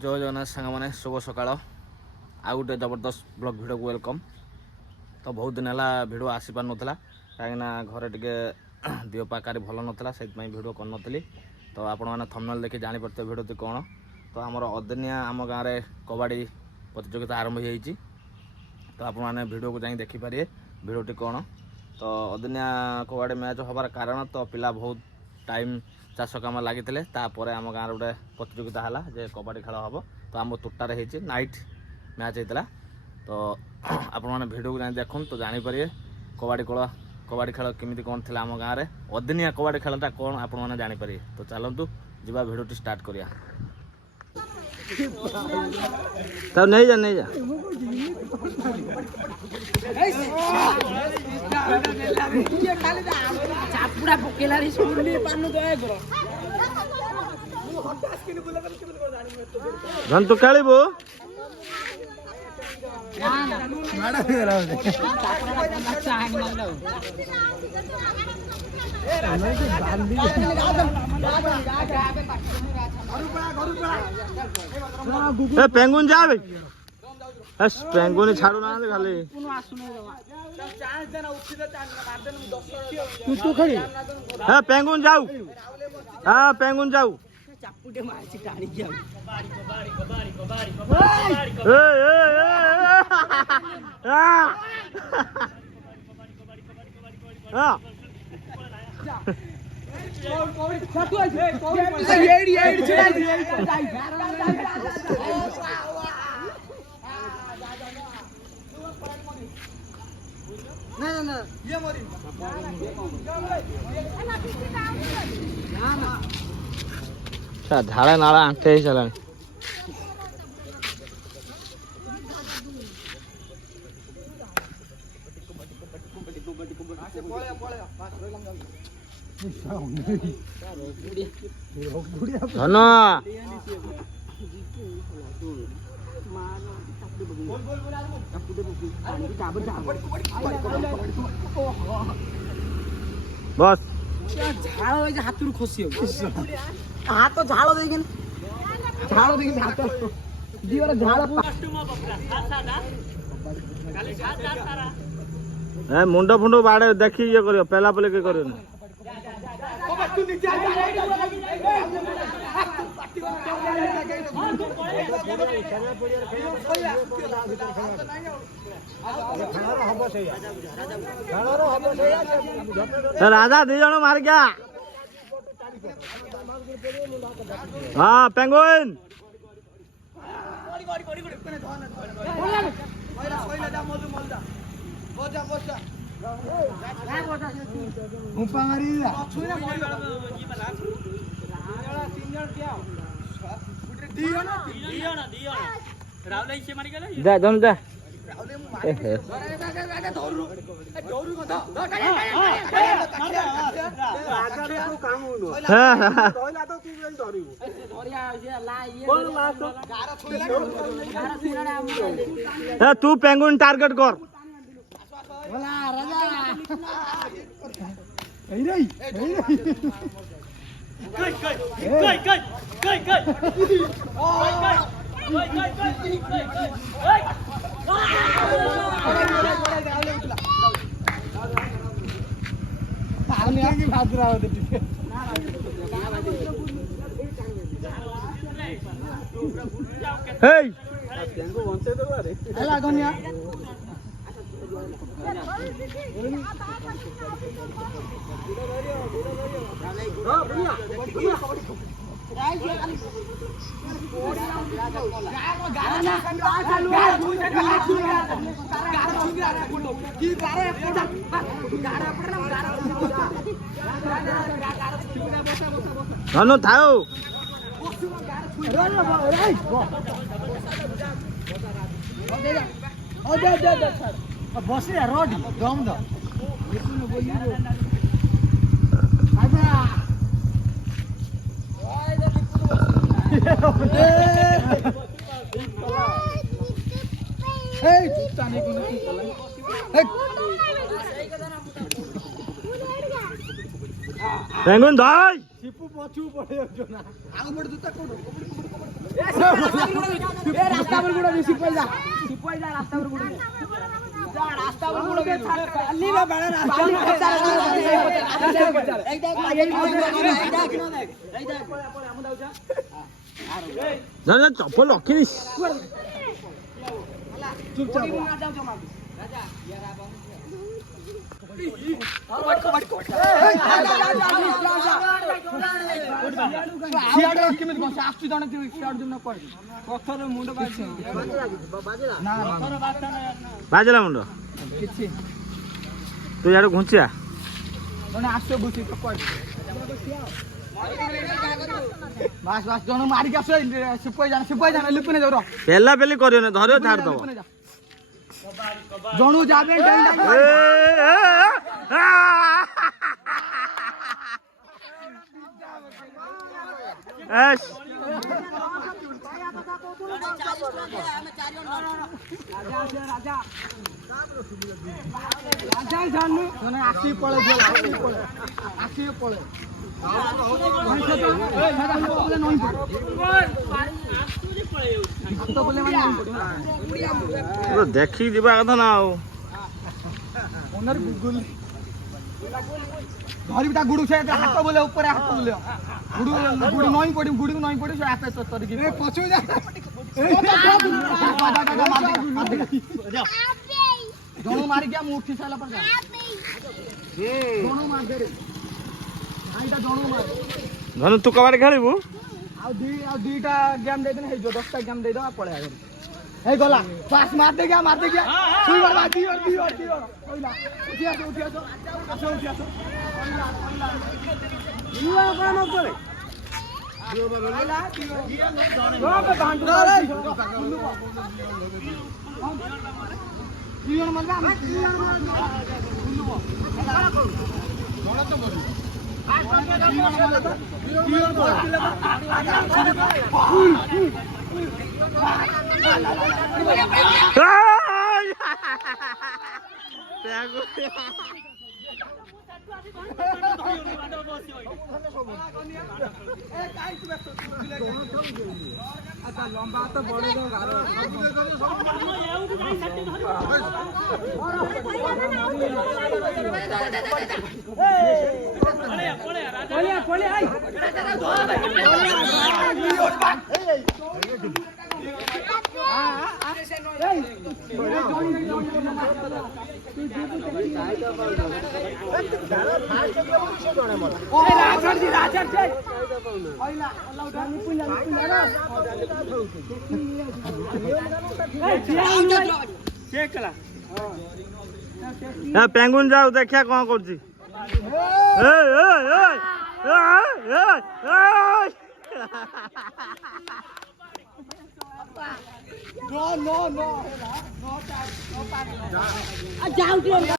जय जगन्नाथ सांग मैंने शुभ सकाल आउ गोटे जबरदस्त ब्लॉग वीडियो को वेलकम। तो बहुत दिन है भिड आसी पार नाला कहीं घरे टे देहपाकारी भल नाला से भिड कर नी। तो आपण मैंने थंबनेल देखि जापर भिडियो कौन। तो आमर अदिनिया आम गाँव में कबाड़ी प्रतियोगिता आरंभ हो। तो आपण मैंने भिडियो को जाई देखिपारे भिडियोटी कौन। तो अदिनिया कबाड़ी मैच हबार कारण तो पिला बहुत टाइम चाष कम लगी आम गाँव गोटे प्रतियोगिता है जे कबाड़ी खेल हम। तो आम तोटार हो नाइट मैच होता। तो आपण मैंने भिडियो को जाई देखुन तो जापर कबाड़ी खेल केमी कौन थी आम गाँव में अदिनिया कबाड़ी खेलटा कौन आपण मैंने जापर। तो चलतु जा भिडियोटी स्टार्ट करिया। तब नहीं जा धन तू खेलबू पेंगुन जा पेंगुन छाड़ू ना खाली पेंगुन जाऊ। हाँ पेंगुन जाऊ झाड़ा नाला आंटे ही चला धन बस झाड़ हाथ खोसी हाथ तो झाड़ दे झाड़ दे दीवार झाड़ मुंड फुंड बाड़े देखी ये करियो पेला पेले के करियो राजा दी जन मार गया। हाँ पेंगुइन जा जन जा तू पेंगुइन टारगेट कर धनु थाओ बस रोड दम दो पेंगुइन धाई सिपु पछु पड़े जो ना आगु बड़ जूता को রাস্তা पर गुड़ा सिपाही जा रास्ता पर गुड़ा जा रास्ता पर गुड़ा खाली बा बड़ा रास्ता এই দেখ যা যা চপ্পল রখিস চুপচাপ না যাও জমা রাজা ইয়ারা বাবু সিয়াড় কেমন বস আসছি দনে তুই সিয়াড় জন্য কর পথর মুন্ড বাজছে না বাজলা মুন্ড কিছু তুই আরে ঘুঁচিয়া দনে আসছে বুঝি তো কর বাস বাস জন মারি গেছে সিপাই জানা লুপনে যাও র পেলা পেলি করিও না ধরিও ছাড় দব জনু যাবে এস রাজা জানু মানে আসি পড়ে আসি পড়ে দেখি দিবা কথা না ଧରିବି ତା ଗୁଡୁ ସେ ହାତ ବୋଲେ ଉପରେ ହାତ ବୋଲେ ଗୁଡୁ ଗୁଡୁ ନଇଁ ପଡି ଗୁଡୁ ନଇଁ ପଡି ସେ ହାତ ତରିକି ପଛକୁ ଯା ଜଣ ମାରିକି ମୁଁ ଉଠି ସାରିଲା ପରେ ଯା ଜଣ ମାର ଦେ ଆଇଟା ଜଣ ମାର ଧନୁ ତୁ କବାଡି ଖେଳିବୁ ଆଉ ଦିଟା ଗେମ୍ ଦେଇଦେନେ ହେଇଯିବ 10ଟା ଗେମ୍ ଦେଇଦବା ପଳେଇ ଆଗ ହେଇ ଗଲା ପାସ୍ ମାର ଦେ ଗିଆ ସୁଇ ଗଲା ଦି ଓର କଇଲା ଉଠି ଆସ ନୂଆ କାମ करे লম্বা তো বড় পেঙ্গুন যাও দেখিয়া কଣ କରୁଛି No.